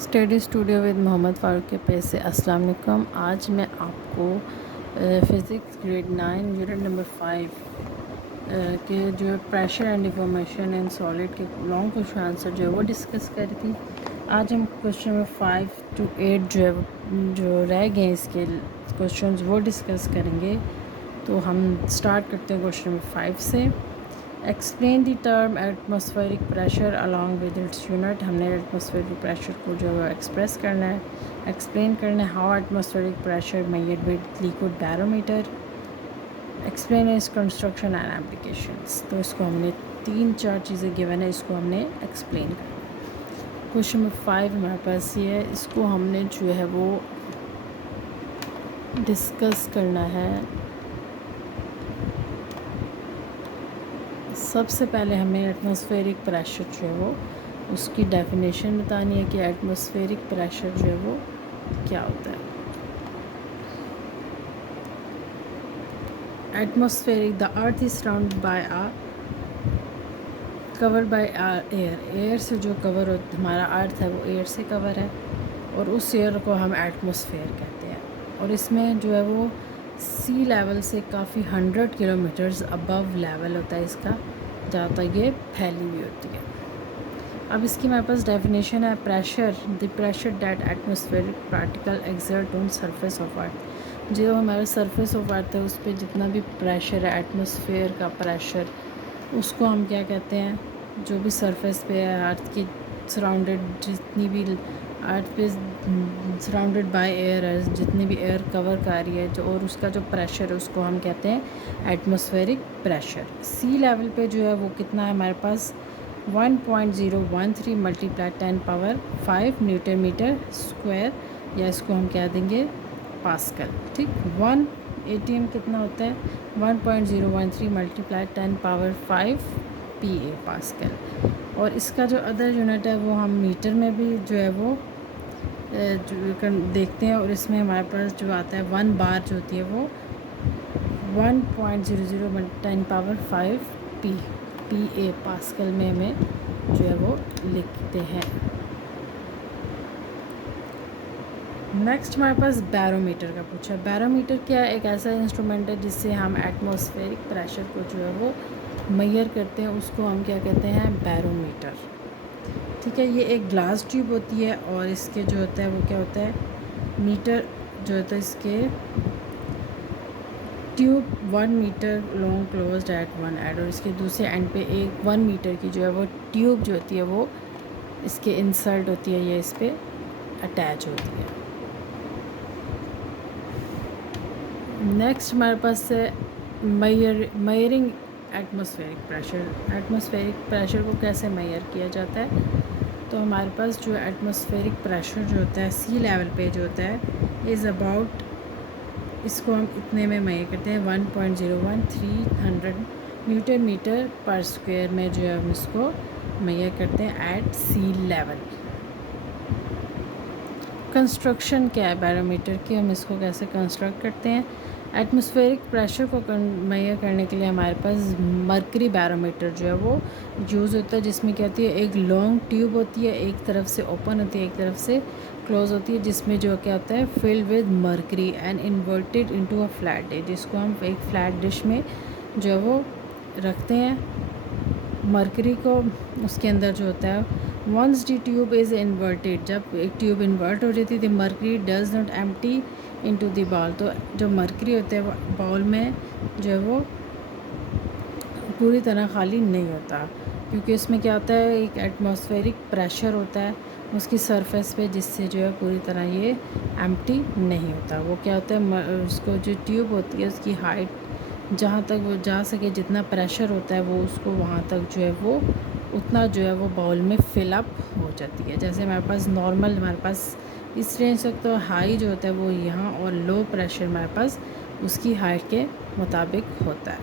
Study studio with Mohammad Farooq के page से अस्सलाम वालेकुम। आज मैं आपको फ़िज़िक्स ग्रेड 9 यूनिट नंबर 5 के जो pressure and deformation and solid के लॉन्ग क्वेश्चन आंसर जो है वो डिस्कस कर रही थी। आज हम क्वेश्चन नंबर 5 to 8 जो रह गए इसके क्वेश्चंस वो डिस्कस करेंगे। तो हम स्टार्ट करते हैं क्वेश्चन नंबर 5 से। Explain the term atmospheric pressure along with its unit. हमने एटमॉस्फेरिक प्रेशर को जो है एक्सप्रेस करना है, एक्सप्लेन करना है। How atmospheric pressure measured with liquid barometer. Explain its construction and applications. तो इसको हमने 3-4 चीज़ें गिवन है, इसको हमने एक्सप्लेन करना है। क्वेश्चन नंबर 5 हमारे पास ये है, इसको हमने जो है वो डिस्कस करना है। सबसे पहले हमें एटमॉस्फेरिक प्रेशर जो है वो उसकी डेफिनेशन बतानी है कि एटमॉस्फेरिक प्रेशर जो है वो क्या होता है। Atmospheric the earth is surrounded by cover by air. Air से जो कवर हमारा अर्थ है वो एयर से कवर है और उस एयर को हम एटमॉस्फेयर कहते हैं। और इसमें जो है वो सी लेवल से काफ़ी 100 किलोमीटर्स अबव लेवल होता है इसका, जहाँ तक ये फैली हुई होती है। अब इसकी हमारे पास डेफिनेशन है, pressure the pressure that atmospheric particle exert on surface of अर्थ। जो हमारा सरफेस ऑफ अर्थ है उस पर जितना भी प्रेशर है, एटमॉस्फेयर का प्रेशर, उसको हम क्या कहते हैं। जो भी सरफेस पे है अर्थ की सराउंडेड, जितनी भी अर्थ पे सराउंडेड बाय एयर है, जितनी भी एयर कवर कर रही है जो, और उसका जो प्रेशर है उसको हम कहते हैं एटमॉस्फेरिक प्रेशर। सी लेवल पे जो है वो कितना है हमारे पास 1.013 multiply 10 power 5 newton metre square, या इसको हम कह देंगे पास्कल। ठीक, 1 ATM कितना होता है 1.013 मल्टीप्लाई 10 पावर 5 PA पास्कल। और इसका जो अदर यूनिट है वो हम मीटर में भी जो है वो देखते हैं। और इसमें हमारे पास जो आता है 1 बार जो होती है वो 1.00 10 पावर 5 PA पास्कल में हमें जो है वो लिखते हैं। नेक्स्ट हमारे पास बैरोमीटर का पूछा। बैरोमीटर क्या है? एक ऐसा इंस्ट्रूमेंट है जिससे हम एटमॉस्फेरिक प्रेशर को जो है वो मेजर करते हैं, उसको हम क्या कहते हैं बैरोमीटर। ठीक है, ये एक ग्लास ट्यूब होती है और इसके जो होता है वो क्या होता है मीटर जो होता है इसके tube 1 metre long closed at one end, और इसके दूसरे एंड पे एक 1 मीटर की जो है वो ट्यूब जो होती है वो इसके इंसर्ट होती है, ये इस पर अटैच होती है। नेक्स्ट हमारे पास है measuring atmospheric pressure. Atmospheric pressure को कैसे मेजर किया जाता है? तो हमारे पास जो एटमॉस्फेरिक प्रेशर जो होता है सी लेवल पे जो होता है इज़ अबाउट, इसको हम इतने में मेजर करते हैं 1.01300 न्यूटन मीटर पर स्क्वायर में जो है हम इसको मेजर करते हैं एट सी लेवल। कंस्ट्रक्शन क्या है बैरोमीटर की, हम इसको कैसे कंस्ट्रक्ट करते हैं? एटमॉस्फेरिक प्रेशर को मेजर करने के लिए हमारे पास मर्करी बैरोमीटर जो है वो यूज़ होता है, जिसमें क्या होती है एक लॉन्ग ट्यूब होती है, एक तरफ से ओपन होती है एक तरफ से क्लोज होती है, जिसमें जो क्या होता है filled with mercury and inverted into a flat dish, जिसको हम एक फ्लैट डिश में जो है वो रखते हैं मर्करी को। उसके अंदर जो होता है once the tube is inverted, जब एक ट्यूब इन्वर्ट हो जाती है तो mercury does not empty into the ball. तो जो मर्करी होता है वो बॉल में जो है वो पूरी तरह खाली नहीं होता, क्योंकि उसमें क्या होता है एक एटमॉस्फेरिक प्रेशर होता है उसकी सरफेस पे, जिससे जो है पूरी तरह ये एम्प्टी नहीं होता। वो क्या होता है उसको जो ट्यूब होती है उसकी हाइट जहाँ तक वो जा सके, जितना प्रेशर होता है वो उसको वहाँ तक जो है वो उतना जो है वो बाउल में फिलअप हो जाती है। जैसे हमारे पास नॉर्मल हमारे पास इस रेंज तक तो हाई जो होता है वो यहाँ, और लो प्रेशर हमारे पास उसकी हाइट के मुताबिक होता है।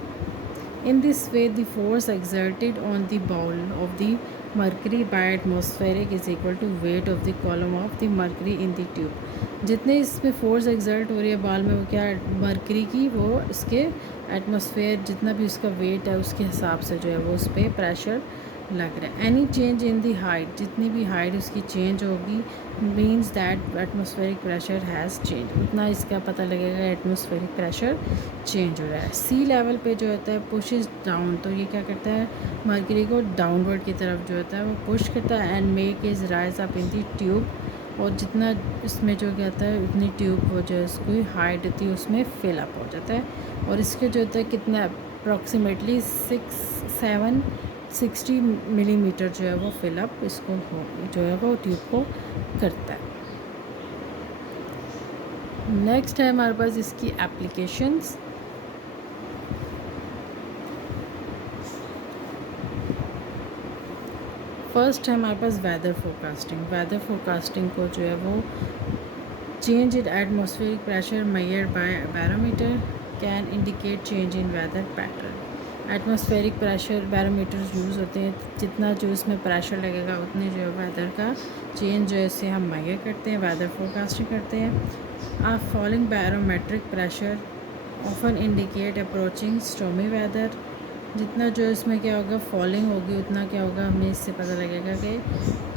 In this way the force exerted on the bowl of the mercury by atmospheric is equal to weight of the column of the mercury in the tube. जितने इसमें फोर्स एक्सर्ट हो रही है बाल में वो क्या मर्करी की, वो इसके एटमॉस्फेयर जितना भी उसका वेट है उसके हिसाब से जो है वो उस पर प्रेशर लग रहा है। Any change in the height, जितनी भी हाइट उसकी चेंज होगी, means that atmospheric pressure has change, उतना इसका पता लगेगा एटमॉस्फेरिक प्रेशर चेंज हो रहा है। सी लेवल पे जो होता है पुशेस डाउन, तो ये क्या करता है, मर्करी को डाउनवर्ड की तरफ जो होता है वो पुश करता है and make is rise up in the tube, और जितना इसमें जो कहता है उतनी ट्यूब वो जो है उसकी हाइट होती है उसमें फिल अप हो जाता है, और इसके जो होता है कितना अप्रॉक्सीमेटली 60 मिलीमीटर जो है वो फिलअप इसको हो जो है वो ट्यूब को करता है। नेक्स्ट है हमारे पास इसकी एप्लीकेशंस। फर्स्ट है हमारे पास वेदर फोरकास्टिंग। वेदर फोरकास्टिंग को जो है वो change in atmospheric pressure measured by barometer can indicate change in weather pattern. Atmospheric pressure barometers use होते हैं, जितना जो इसमें प्रेशर लगेगा उतने जो है वेदर का चेंज जो है इसे हम मेजर करते हैं, वेदर फोरकास्टिंग करते हैं। A falling barometric pressure often indicate approaching stormy weather. जितना जो इसमें क्या होगा फॉलिंग होगी उतना क्या होगा हमें इससे पता लगेगा कि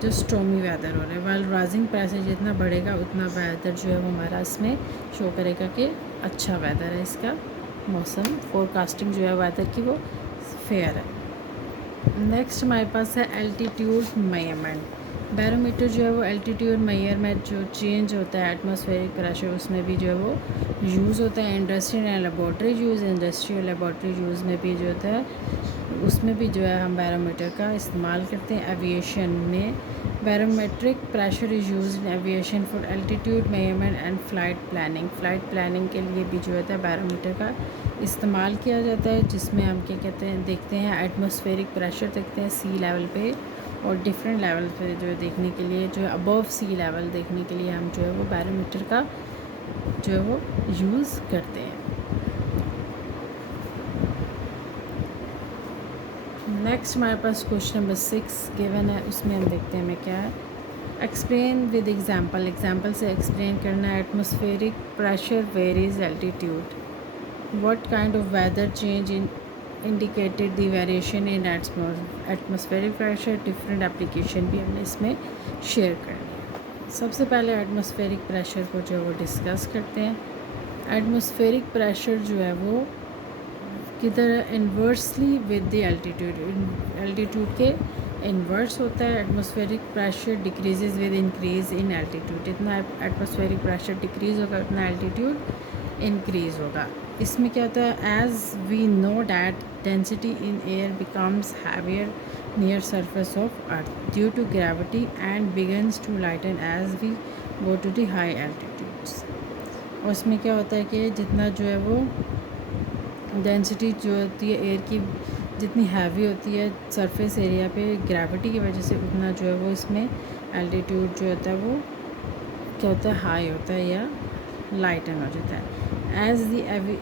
जो स्टॉर्मी वेदर हो रहा है। वाइल राइजिंग प्रेशर जितना बढ़ेगा उतना वेदर जो है वो हमारा इसमें शो करेगा कि अच्छा वेदर है, इसका मौसम फोरकास्टिंग जो है वेदर की वो फेयर है। नेक्स्ट हमारे पास है एल्टीट्यूड मेजरमेंट। बैरोमीटर जो है वो एल्टीट्यूड मेजरमेंट जो चेंज होता है एटमॉस्फेरिक प्रेशर उसमें भी जो है वो यूज़ होता है। Industrial and laboratory use, industrial laboratory use में भी जो होता है उसमें भी जो है हम बैरोमीटर का इस्तेमाल करते हैं। एविएशन में barometric pressure is use in aviation for altitude measurement and flight planning. Flight planning के लिए भी जो होता है बैरोमीटर का इस्तेमाल किया जाता है, जिसमें हम क्या कहते हैं देखते हैं एटमॉस्फेरिक प्रेशर देखते हैं सी लेवल पे, और डिफरेंट लेवल पे जो है देखने के लिए जो है अबव सी लेवल देखने के लिए हम जो है वो बैरोमीटर का जो है वो यूज़ करते हैं। नेक्स्ट हमारे पास क्वेश्चन नंबर 6 गिवन है, उसमें हम देखते हैं हमें क्या है। एक्सप्लेन विद एग्जांपल, एग्जांपल से एक्सप्लेन करना है। Atmospheric pressure varies altitude, what kind of weather change in indicated the variation in atmospheric pressure. Different application भी हमने इसमें शेयर करनी है। सबसे पहले एटमॉस्फेरिक प्रेशर को जो है वो डिस्कस करते हैं। एटमॉस्फेरिक प्रेशर जो है वो किधर inversely with the altitude, altitude के इन्वर्स होता है। Atmospheric pressure decreases with increase in altitude, जितना एटमॉस्फेरिक प्रेशर डिक्रीज़ होगा उतना एल्टीट्यूड इंक्रीज़ होगा। इसमें क्या होता है, as we know that density in air becomes heavier near surface of earth due to gravity and begins to lighten as we go to the high altitudes. और इसमें क्या होता है कि जितना जो है वो डेंसिटी जो होती है एयर की जितनी हैवी होती है सरफेस एरिया पे ग्रेविटी की वजह से, उतना जो है वो इसमें एल्टीट्यूड जो होता है वो क्या होता है हाई होता है या लाइटन हो जाता है। As the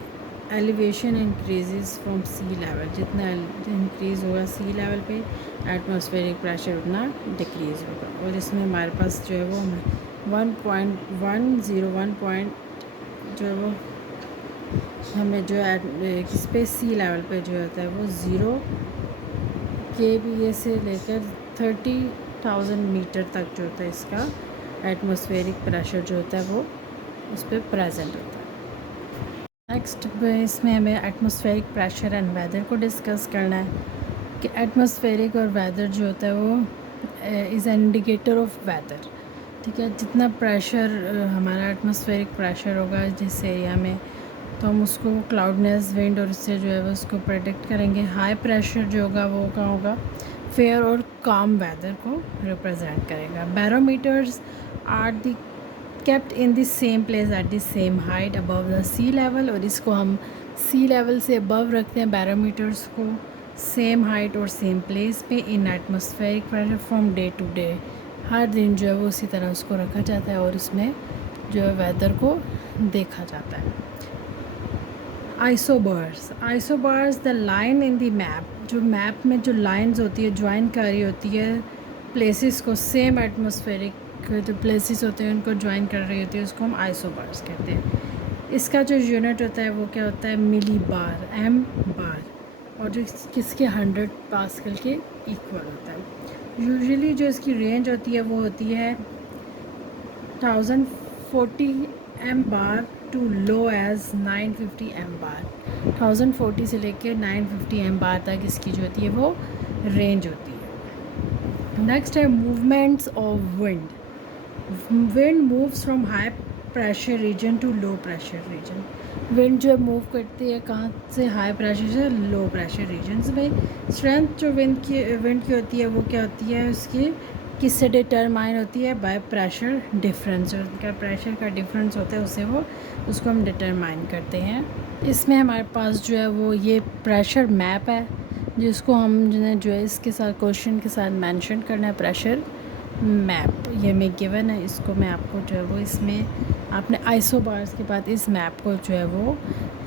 elevation increases from sea level, जितना इंक्रीज़ होगा सी लेवल पे एटमॉस्फेरिक प्रेशर उतना डिक्रीज़ होगा। और इसमें हमारे पास जो है वो 1.101 पॉइंट जो है वो हमें जो है इस पे सी लेवल पे जो होता है वो 0 kPa से लेकर 30,000 मीटर तक जो होता है इसका एटमॉस्फेरिक प्रेशर जो होता है वो उस पर प्रेजेंट होता है। नेक्स्ट इसमें हमें एटमॉस्फेरिक प्रेशर एंड वेदर को डिस्कस करना है कि एटमॉस्फेरिक और वेदर जो होता है वो is an indicator of weather. ठीक है, जितना प्रेशर हमारा एटमॉस्फेरिक प्रेशर होगा जिस एरिया में, तो हम उसको क्लाउडनेस विंड और इससे जो है वो उसको प्रेडिक्ट करेंगे। हाई प्रेशर जो होगा वो कहाँ होगा, फेयर और काम वेदर को रिप्रेजेंट करेगा। Barometers are the kept in the same place at the same height above the sea level, और इसको हम सी लेवल से अबव रखते हैं बैरोमीटर्स को सेम हाइट और सेम प्लेस पे in atmospheric pressure from day to day. हर दिन जो है वो उसी तरह उसको रखा जाता है और उसमें जो है वेदर को देखा जाता है। Isobars, isobars the line in the map, जो मैप में जो लाइंस होती है ज्वाइन कर रही होती है प्लेसेस को, सेम एटमॉस्फेरिक जो प्लेसेस होते हैं उनको ज्वाइन कर रही होती है, उसको हम आइसोबर्स कहते हैं। इसका जो यूनिट होता है वो क्या होता है, मिली बार, एम बार। और जो किसके 100 पास्कल के इक्वल होता है। यूजुअली जो इसकी रेंज होती है वो होती है 1040 M bar to low as 950 M bar. 1040 से लेकर 950 एम बार तक इसकी जो होती है वो रेंज होती है। नेक्स्ट है movements of wind. Wind moves from high pressure region to low pressure region. Wind जो मूव करती है कहाँ से, हाई प्रेशर से लो प्रेशर रीजन्स में। स्ट्रेंथ जो विंड की होती है वो क्या होती है, उसकी किससे डिटरमाइन होती है, बाय प्रेशर डिफरेंस। जो उनका प्रेशर का डिफरेंस होता है उसको हम डिटरमाइन करते हैं। इसमें हमारे पास जो है वो ये प्रेशर मैप है जिसको हम जो है इसके साथ क्वेश्चन के साथ मेंशन करना है, प्रेशर मैप। ये मैं गिवन है, इसको मैं आपको जो है वो इसमें आपने आइसोबार्स के बाद इस मैप को जो है वो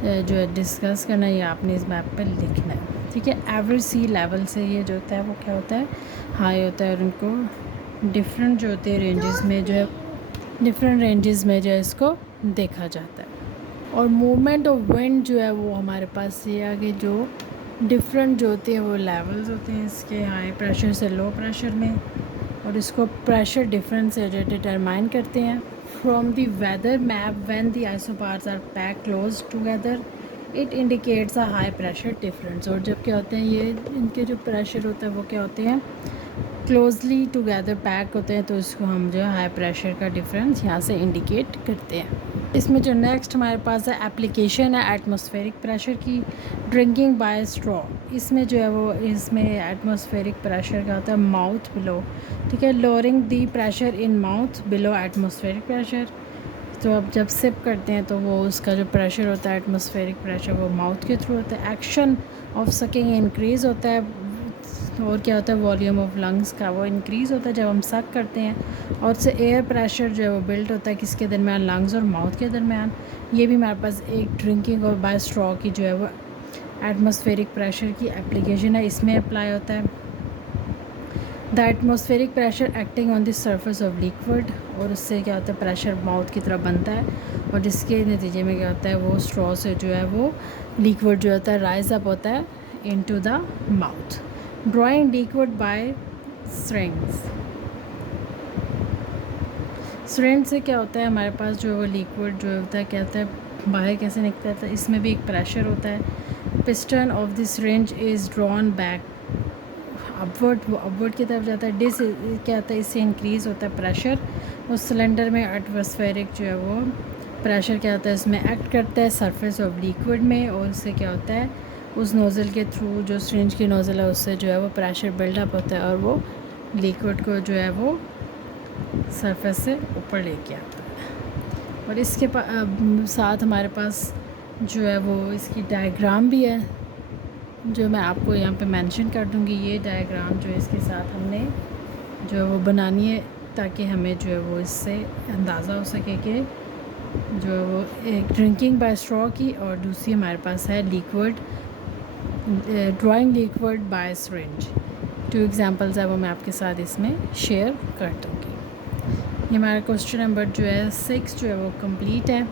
जो है डिस्कस करना है या आपने इस मैप पर लिखना है। ठीक है, एवरेज सी लेवल से ये जो होता है वो क्या होता है, हाई होता है, और उनको डिफरेंट जो होते हैं रेंजेस में जो है डिफरेंट रेंजेस में जो है इसको देखा जाता है। और मूवमेंट ऑफ विंड जो है वो हमारे पास ये आगे जो डिफरेंट जो होते हैं वो लेवल्स होते हैं इसके, हाई प्रेशर से लो प्रेशर में, और इसको प्रेशर डिफरेंस से जो डिटरमाइन करते हैं। From the weather map when the isobars are pack close together it indicates a high pressure difference. और जब क्या होते हैं ये इनके जो प्रेशर होता है वो क्या होते हैं, क्लोजली टुगेदर पैक होते हैं, तो इसको हम जो है हाई प्रेशर का डिफरेंस यहाँ से इंडिकेट करते हैं। इसमें जो नेक्स्ट हमारे पास है एप्लीकेशन है एटमॉस्फेरिक प्रेशर की, ड्रिंकिंग बाय स्ट्रॉ। इसमें जो है वो इसमें एटमॉस्फेरिक प्रेशर का होता है माउथ बिलो। ठीक है, lowering the pressure in mouth below atmospheric pressure. तो अब जब सिप करते हैं तो वो उसका जो प्रेशर होता है एटमॉस्फेरिक प्रेशर वो माउथ के थ्रू होता है। एक्शन ऑफ सकिंग इंक्रीज़ होता है, और क्या होता है वॉल्यूम ऑफ लंग्स का वो इंक्रीज़ होता है जब हम सक करते हैं, और उससे एयर प्रेशर जो है वो बिल्ड होता है किसके दरमियान, लंग्स और माउथ के दरमियान। ये भी हमारे पास एक ड्रिंकिंग और बाय स्ट्रॉ की जो है वो एटमॉस्फेरिक प्रेशर की एप्लीकेशन है, इसमें अप्लाई होता है। The atmospheric pressure acting on the surface of liquid, और उससे क्या होता है प्रेशर माउथ की तरफ बनता है, और जिसके नतीजे में क्या होता है वो स्ट्रॉ से जो है वो लिक्विड जो होता है राइज अप होता है into the mouth. Drawing liquid bye strings. String से क्या होता है हमारे पास जो वो लिक्विड जो होता है क्या होता है बाहर कैसे निकलता है, इसमें भी एक प्रेशर होता है। Piston of the syringe is drawn back upward, वो अपवर्ड की तरफ जाता है। डिस क्या होता है, इससे इंक्रीज़ होता है प्रेशर। उस सिलेंडर में एटमॉस्फेरिक जो है वो प्रेशर क्या होता है इसमें एक्ट करता है सरफेस ऑफ लिक्विड में, और उससे क्या होता है उस नोज़ल के थ्रू जो सिरिंज की नोज़ल है उससे जो है वो प्रेशर बिल्डअप होता है और वो लिक्विड को जो है वो सरफेस से ऊपर लेके आता है। और इसके साथ हमारे पास जो है वो इसकी डायग्राम भी है जो मैं आपको यहाँ पे मेंशन कर दूँगी। ये डायग्राम जो है इसके साथ हमने जो है वो बनानी है ताकि हमें जो है वो इससे अंदाज़ा हो सके कि जो है वो एक ड्रिंकिंग बाय स्ट्रॉ की, और दूसरी हमारे पास है liquid drawing liquid bye syringe. 2 examples है वो मैं आपके साथ इसमें शेयर कर दूँगी। ये हमारा क्वेश्चन नंबर जो है 6 जो है वो कंप्लीट है।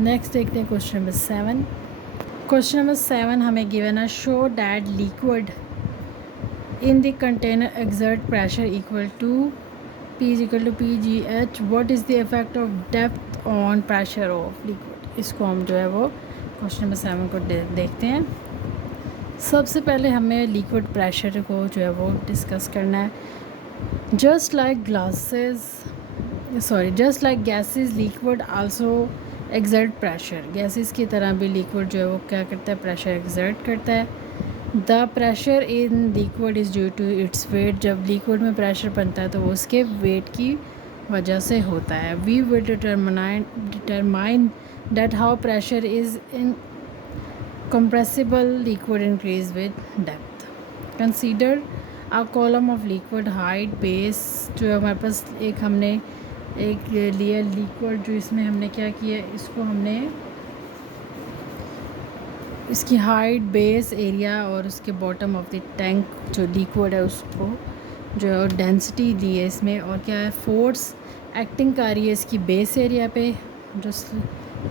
नेक्स्ट देखते हैं क्वेश्चन नंबर 7। क्वेश्चन नंबर 7 हमें गिवन है show that liquid in the container exert pressure equal to P is equal to PGH। What is the effect of depth on pressure of liquid. इसको हम जो है वो question number 7 को देखते हैं। सबसे पहले हमें लिक्विड प्रेशर को जो है वो डिस्कस करना है। Just like gases liquid also exert pressure. Gases की तरह भी लिक्विड जो है वो क्या करता है, प्रेशर एक्सर्ट करता है। The pressure in liquid is due to its weight. जब लिक्विड में प्रेशर बनता है तो वो उसके वेट की वजह से होता है। We will determine that how pressure is in compressible liquid increase with depth. Consider a column of liquid height base। जो है हमारे पास एक हमने एक लिया लिक्विड जो इसमें हमने क्या किया, इसको हमने इसकी हाइट बेस एरिया और उसके बॉटम ऑफ द टैंक जो लिक्विड है उसको जो है डेंसिटी दी है इसमें, और क्या है फोर्स एक्टिंग कर रही है इसकी बेस एरिया पे जो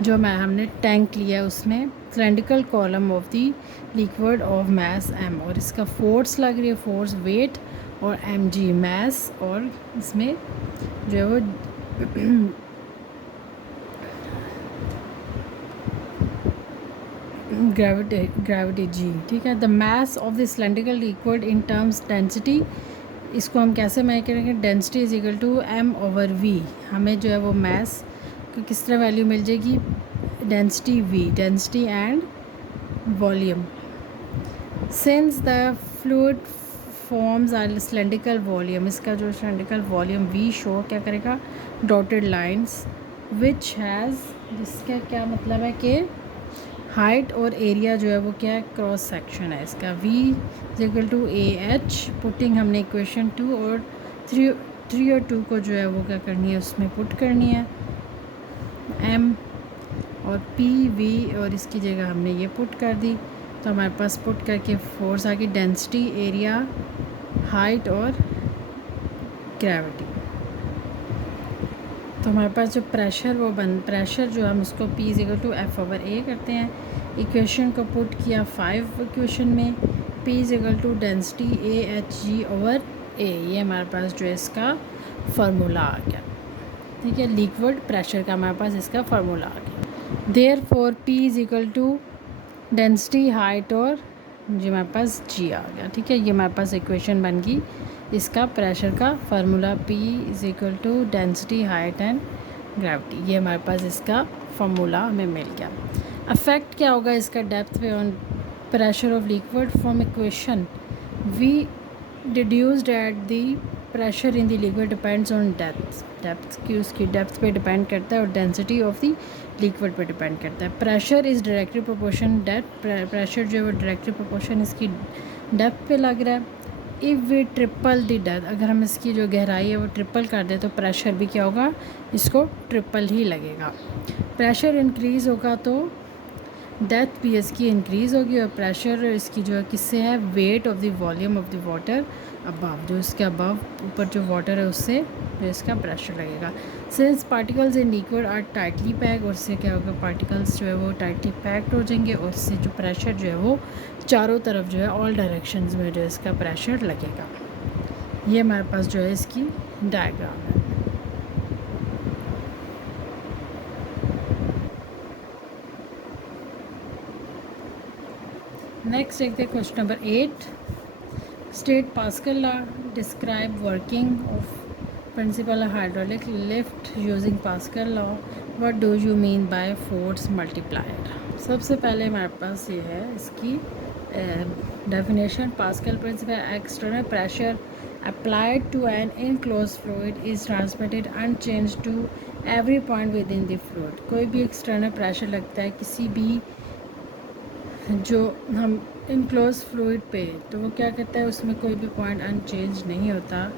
जो मैं हमने टैंक लिया है उसमें cylindrical column of the liquid of mass m, और इसका फोर्स लग रही है, फोर्स वेट, और mg मास, और इसमें जो है वो ग्रेविटी जी, ठीक है। The mass of the cylindrical liquid in terms density, इसको हम कैसे मैं करेंगे, density is equal to m/v। हमें जो है वो मास की किस तरह वैल्यू मिल जाएगी, density v, density and volume. Since the fluid forms are cylindrical volume, इसका जो सिलेंड्रिकल वॉल्यूम v शो क्या करेगा, डॉटेड लाइंस विच हैज़, जिसका क्या मतलब है कि हाइट और एरिया जो है वो क्या है, क्रॉस सेक्शन है इसका। v is equal to AH, putting हमने इक्वेशन 2 और 3 और 2 को जो है वो क्या करनी है, उसमें पुट करनी है, m और p v, और इसकी जगह हमने ये पुट कर दी, तो हमारे पास पुट करके फोर्स आ गई, डेंसिटी, एरिया, हाइट और ग्रेविटी। तो हमारे पास जो प्रेशर प्रेशर जो हम उसको P is equal to F/A करते हैं। इक्वेशन को पुट किया 5 इक्वेशन में, P is equal to density AHg/A, ये हमारे पास जो है इसका फार्मूला आ गया, ठीक है। लिक्विड प्रेशर का हमारे पास इसका फार्मूला आ गया। Therefore P is equal to density, height और जो हमारे पास G आ गया, ठीक है। ये हमारे पास इक्वेशन बन गई इसका प्रेशर का formula, P is equal to density, height and gravity. ये हमारे पास इसका फार्मूला हमें मिल गया। अफेक्ट क्या होगा इसका डेप्थ पे on pressure of liquid, from equation we deduced at the pressure in the liquid depends on depth की, उसकी डेप्थ पे डिपेंड करता है, और डेंसिटी ऑफ द लिक्विड पे डिपेंड करता है। Pressure is directly proportion depth, pressure जो है वो डायरेक्टली प्रोपोर्शन इसकी डेप्थ पे लग रहा है। If we triple the depth, अगर हम इसकी जो गहराई है वो ट्रिपल कर दें तो प्रेशर भी क्या होगा, इसको ट्रिपल ही लगेगा। प्रेशर इंक्रीज़ होगा तो डेप्थ भी इसकी इंक्रीज़ होगी, और प्रेशर इसकी जो है किससे है, wait of the volume of the water above, जो इसके अबव ऊपर जो वाटर है उससे जो इसका प्रेशर लगेगा। Since particles in liquid are tightly pack, और इससे क्या होगा, पार्टिकल्स जो है वो टाइटली पैक्ड हो जाएंगे, और इससे जो प्रेशर जो है वो चारों तरफ जो है ऑल डायरेक्शंस में जो है इसका प्रेशर लगेगा। ये हमारे पास जो है इसकी डायग्राम है। नेक्स्ट देखते हैं question number 8। State Pascal law, describe working of principle of hydraulic lift using Pascal law, what do you mean by force multiplier. सबसे पहले हमारे पास ये है इसकी definition. Pascal principle, external pressure applied to an enclosed fluid is transmitted unchanged to every point within the fluid। कोई भी external pressure लगता है किसी भी जो हम इनक्लोज फ्लूइड पे, तो वो क्या कहता है, उसमें कोई भी पॉइंट अनचेंज नहीं होता,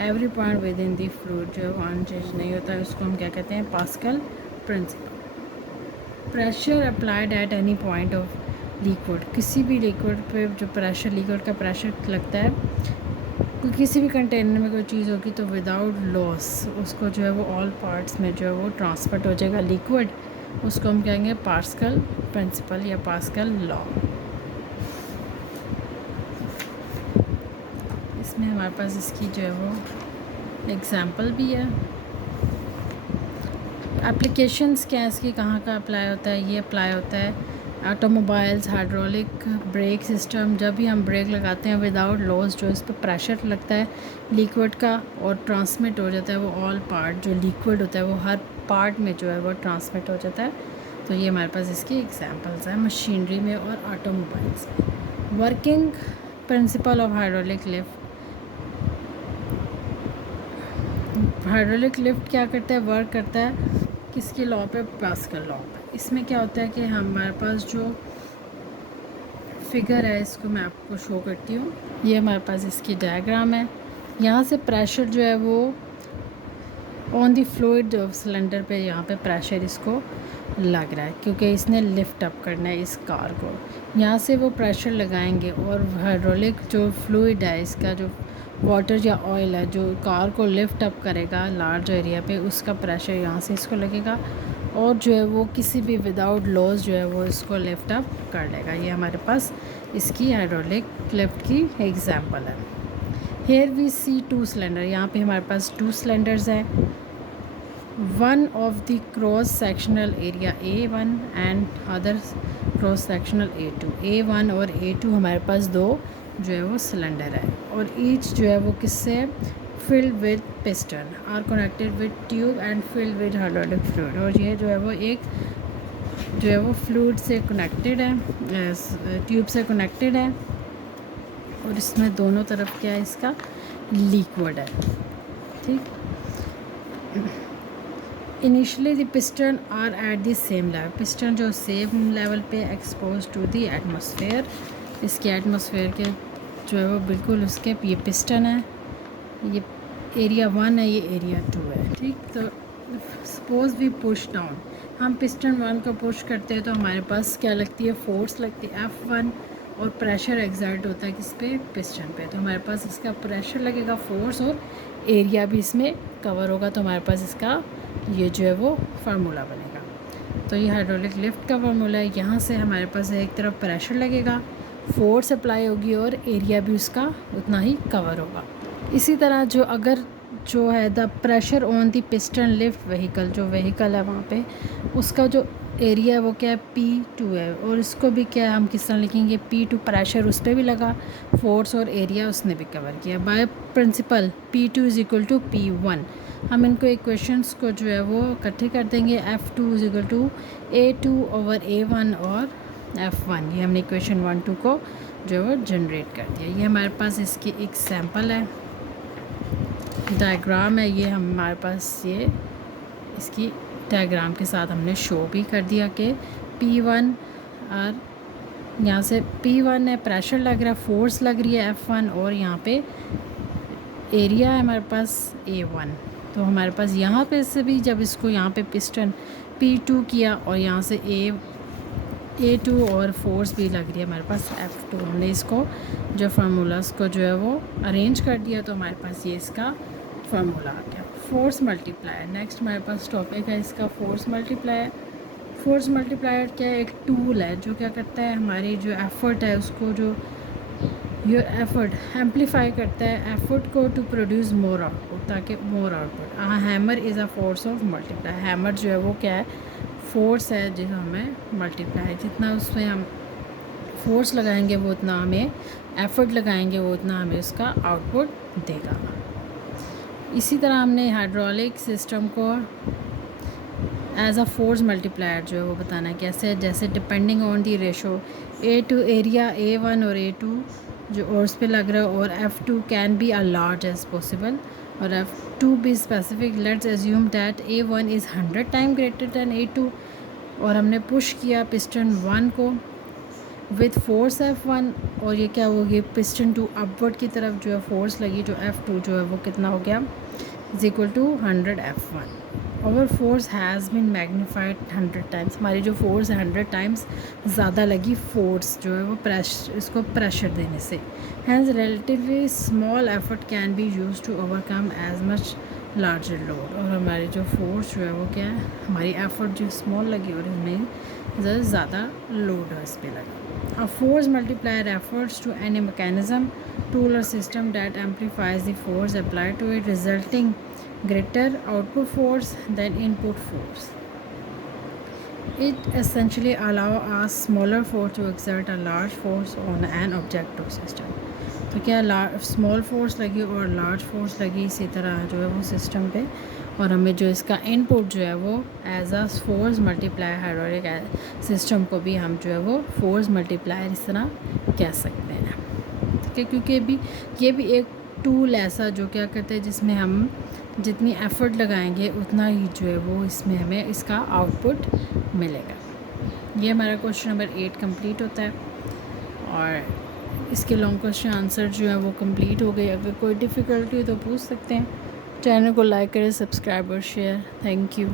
every point with in the fluid जो है वो अनचेंज नहीं होता है, उसको हम क्या कहते हैं, Pascal principle. Pressure applied at any point of liquid, किसी भी लिक्विड पे जो प्रेशर, लिक्विड का प्रेशर लगता है, किसी भी कंटेनर में कोई चीज़ होगी तो विदाउट लॉस उसको जो है वो ऑल पार्ट्स में जो है वो ट्रांसफर हो जाएगा लिक्विड, उसको हम कहेंगे पास्कल प्रिंसिपल या पास्कल लॉ। इसमें हमारे पास इसकी जो है वो एग्जांपल भी है। एप्लीकेशंस क्या है इसकी, कहाँ का अप्लाई होता है, ये अप्लाई होता है ऑटोमोबाइल्स, हाइड्रोलिक ब्रेक सिस्टम। जब भी हम ब्रेक लगाते हैं विदाउट लॉस जो इस पर प्रेशर लगता है लिक्विड का और ट्रांसमिट हो जाता है वो ऑल पार्ट, जो लिक्विड होता है वो हर पार्ट में जो है वो ट्रांसमिट हो जाता है। तो ये हमारे पास इसकी एग्जांपल्स हैं मशीनरी में और ऑटोमोबाइल्स में। Working principle of hydraulic lift, hydraulic lift क्या करता है, वर्क करता है किसकी लॉ पे, पास्कल लॉ पे। इसमें क्या होता है कि हमारे पास जो फिगर है इसको मैं आपको शो करती हूँ। ये हमारे पास इसकी डायग्राम है। यहाँ से प्रेशर जो है वो on the fluid of cylinder पे, यहाँ पे प्रेशर इसको लग रहा है क्योंकि इसने लिफ्ट अप करना है इस कार को। यहाँ से वो प्रेशर लगाएंगे और हाइड्रोलिक जो फ्लूइड है इसका जो वाटर या ऑयल है जो कार को लिफ्ट अप करेगा लार्ज एरिया पे, उसका प्रेशर यहाँ से इसको लगेगा और जो है वो किसी भी विदाउट लॉस जो है वो इसको लिफ्ट अप कर लेगा। ये हमारे पास इसकी हाइड्रोलिक लिफ्ट की एग्जांपल है। हेयर वी सी 2 सिलेंडर, यहाँ पे हमारे पास 2 सिलेंडर्स हैं। One of the cross sectional area A1 and other cross sectional A2। A1 और A2 हमारे पास 2 जो है वो सिलेंडर है और ईच जो है वो किससे filled with piston are connected with tube and filled with hydraulic fluid. और ये जो है वो एक जो है वो फ्लूइड से कनेक्टेड है, ट्यूब से कनेक्टेड है और इसमें दोनों तरफ क्या है, इसका लिक्विड है। ठीक, initially the piston are at the same level, piston जो सेम लेवल पे एक्सपोज टू द एटमॉस्फेयर, इसके एटमॉस्फेयर के जो है वो बिल्कुल उसके, ये पिस्टन है, ये एरिया 1 है, ये एरिया 2 है। ठीक, तो सपोज वी पुश डाउन, हम पिस्टन 1 को पुश करते हैं तो हमारे पास क्या लगती है, फोर्स लगती है F1 और प्रेशर एग्जर्ट होता है किस पे, पिस्टन पे। तो हमारे पास इसका प्रेशर लगेगा, फोर्स और एरिया भी इसमें कवर होगा, तो हमारे पास इसका ये जो है वो फार्मूला बनेगा। तो ये हाइड्रोलिक लिफ्ट का फार्मूला है। यहाँ से हमारे पास एक तरफ प्रेशर लगेगा, फोर्स अप्लाई होगी और एरिया भी उसका उतना ही कवर होगा। इसी तरह जो अगर जो है the pressure on the piston lift vehicle, जो व्हीकल है वहाँ पे उसका जो एरिया है वो क्या है, P2 है और इसको भी क्या है हम किस तरह लिखेंगे, P2 प्रेशर उस पर भी लगा, फोर्स और एरिया उसने भी कवर किया by principle P2 is equal to P1। हम इनको इक्वेशंस को जो है वो इकट्ठे कर देंगे, F2 is equal to A2 over A1 और F1। ये हमने इक्वेशन 1 2 को जो है वो जनरेट कर दिया। ये हमारे पास इसकी एक सैम्पल है, डायग्राम है ये हमारे पास, ये इसकी डायग्राम के साथ हमने शो भी कर दिया कि P1 और यहाँ से P1 है, प्रेशर लग रहा है, फोर्स लग रही है F1 और यहाँ पे एरिया है हमारे पास A1। तो हमारे पास यहाँ पे से भी जब इसको यहाँ पे पिस्टन P2 किया और यहाँ से A2 और फोर्स भी लग रही है हमारे पास F2, हमने इसको जो फार्मूलाज को जो है वो अरेंज कर दिया तो हमारे पास ये इसका फार्मूला आ गया। फोर्स मल्टीप्लायर, नेक्स्ट हमारे पास टॉपिक है इसका फोर्स मल्टीप्लायर। फोर्स मल्टीप्लायर क्या है, एक टूल है जो क्या करता है, हमारी जो एफ़र्ट है उसको, जो योर एफ़र्ट एम्पलीफाई करता है एफ़र्ट को टू प्रोड्यूस मोर आउटपुट, ताकि more output. Hammer is a force of multiply, hammer जो है वो क्या है, फोर्स है जो हमें मल्टीप्लाई, जितना उसमें हम फोर्स लगाएंगे वो उतना हमें, एफ़र्ट लगाएंगे वो उतना हमें उसका आउटपुट देगा। इसी तरह हमने हाइड्रोलिक सिस्टम को एज अ फोर्स मल्टीप्लायर जो है वो बताना है कैसे, जैसे depending on the ratio A2 area A1 और A2 जो और उस पर लग रहा है, और F2 can be a large as possible और F2 be specific. Let's assume that A1 is 100 time greater than A2 और हमने पुश किया पिस्टन 1 को विथ फोर्स F1 और ये क्या होगी, पिस्टन 2 अपवर्ड की तरफ जो है फोर्स लगी, जो F2 जो है वो कितना हो गया, इज इक्वल टू 100 F1। और force has been magnified 100 times, हमारी जो फोर्स है 100 टाइम्स ज़्यादा लगी फोर्स जो है वो प्रेशर, इसको प्रेशर देने से। Hence relatively small effort can be use to overcome as much larger load. और हमारी जो फोर्स जो है वो क्या है, हमारी एफर्ट जो स्मॉल लगी और हमें ज़्यादा लोड इस पर लगा। A force multiplier refers to any mechanism, tool or system that amplifies the force applied to it, resulting greater output force than input force. It essentially allows a smaller force to exert a large force on an object or system. तो क्या small force लगी और large force लगी इसी तरह जो है वो सिस्टम पे, और हमें जो इसका इनपुट जो है वो as a force multiplier, hydraulic system को भी हम जो है वो फोर्स मल्टीप्लायर इस तरह कह सकते हैं। ठीक है, क्योंकि ये भी एक टूल ऐसा जो क्या करते हैं जिसमें हम जितनी एफ़र्ट लगाएंगे उतना ही जो है वो इसमें हमें इसका आउटपुट मिलेगा। ये हमारा क्वेश्चन नंबर 8 कंप्लीट होता है और इसके लॉन्ग क्वेश्चन आंसर जो है वो कंप्लीट हो गए। अगर कोई डिफ़िकल्टी हो तो पूछ सकते हैं। चैनल को लाइक करें, सब्सक्राइब और शेयर। Thank you.